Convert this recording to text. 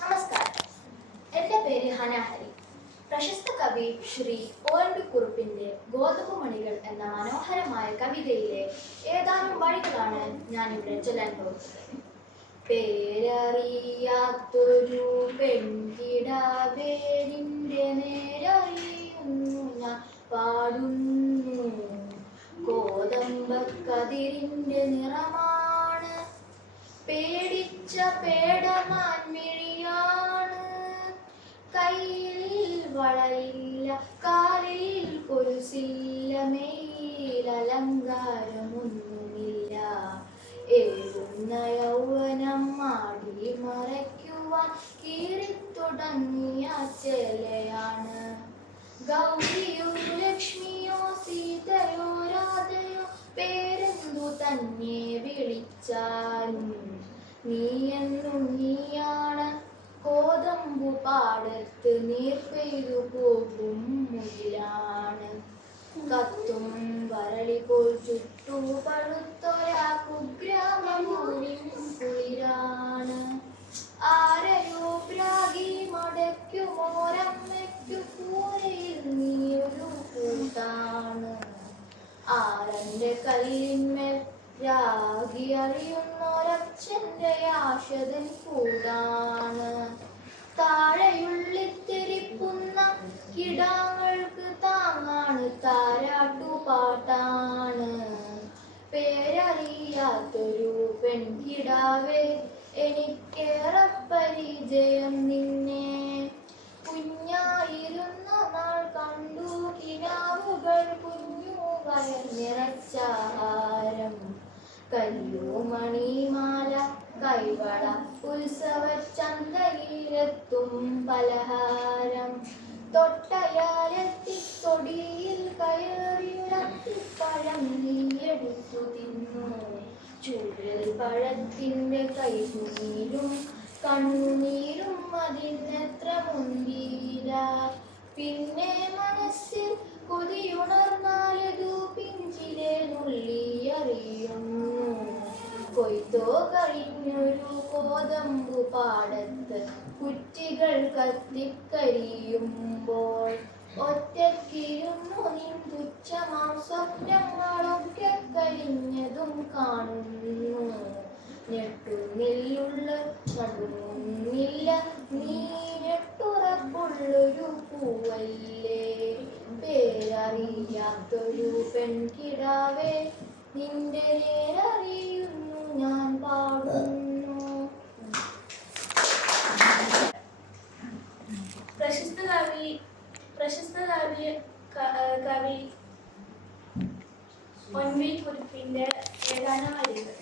നമസ്കാരം, എൻ്റെ പേര് ഹനാഹരി. പ്രശസ്ത കവി ശ്രീ ONV കുറുപ്പിന്റെ ഗോതമ്പ് മണികൾ എന്ന മനോഹരമായ കവിതയിലെ ഏതാനും വരികളാണ് ഞാനിവിടെ ചൊല്ലാൻ പോകുന്നത്. പേരറിയാത്തൊരു പെൺകിടാവേ നിന്റെ നേരറിയുന്നു ഞാൻ പാടുന്നു. ഗോതമ്പക്കതിരിന്റെ നിറമാണ്, പേടിച്ച പേടമാൻ മിഴിയാണ്. കയ്യിൽ വളയില്ല, കാലിൽ കൊലുസില്ല, മെയ്യിൽ അലങ്കാരമൊന്നുമില്ല. ഏഴുന്ന യൗവനം മാടി മറയ്ക്കുവാൻ കീറിത്തുടങ്ങിയ ചേലയാണ്. ഗൗരിയോ ലക്ഷ്മിയോ സീതയോ രാധയോ പേരെന്തു തന്നെ വിളിച്ചാലും നീയെന്നും നീയാണ്. ഗോതമ്പു പാടത്ത് നീർ പെയ്തു പോകും മുകിലാണ്. കത്തും വരളി പോൽ ചുട്ടു പഴുത്തൊരാ കുഗ്രാമൂരിൻ കുളിരാണ്. ആരെയോ പ്രാഗി മടയ്ക്കുമോരമ്മയ്ക്കു കൂരയിൽ നീയൊരു കൂട്ടാണ്. ആരന്റെ കല്ലിന്മേൽ രാഗി അറിയുന്നൊരച്ഛന്റെ ആശതൻ കൂടാണ്. താഴെയുള്ളിത്തിരിപ്പുന്ന കിടാങ്ങൾക്ക് താങ്ങാണ്, താരാട്ടുപാട്ടാണ്. പേരറിയാത്തൊരു പെൺകിടാവേ എനിക്കേറെ പരിചയം നിന്നെ. കുഞ്ഞായിരുന്ന നാൾ കണ്ടു കിനാവുകൾ, കുഞ്ഞു വയർ നിറച്ചാഹാരം. കല്ലുമണിമാല കൈവള ഉത്സവ ചന്തയിലെത്തും പലഹാരം. തൊട്ടയാലെത്തി തൊടിയിൽ കയറിയുടത്തിപ്പഴം നീയെടുത്തു തിന്നു. ചൂരൽ പഴത്തിന്റെ കൈനീരും കണ്ണുനീരും അതിനെത്ര മുന്തിയില്ല. പിന്നെ മനസ്സിൽ കൊതിയുണർന്നാലതു പിഞ്ചിലെ നുള്ളിയറിയുന്നു. കൊയ്ത്തോ കഴിഞ്ഞൊരു ഗോതമ്പു പാടത്ത് കുറ്റികൾ കത്തിക്കരിയുമ്പോൾ ഒറ്റയ്ക്കിരുന്നു നിൻ തുച്ഛമാം സ്വപ്നങ്ങളൊക്കെ കരിഞ്ഞതും കാണുന്നു. ഞെട്ടുന്നില്ലുള്ള നടുങ്ങുന്നില്ല, നീ ഞെട്ടുറപ്പുള്ളൊരു പൂവല്ലേ. പേരറിയാത്തൊരു പെൺകിടാവേ നിന്റെ നേരറിയുന്നു ഞാൻ പാടുന്നു. പ്രശസ്ത കവി ONV കുറുപ്പിന്റെ ഏതാനും വരികൾ.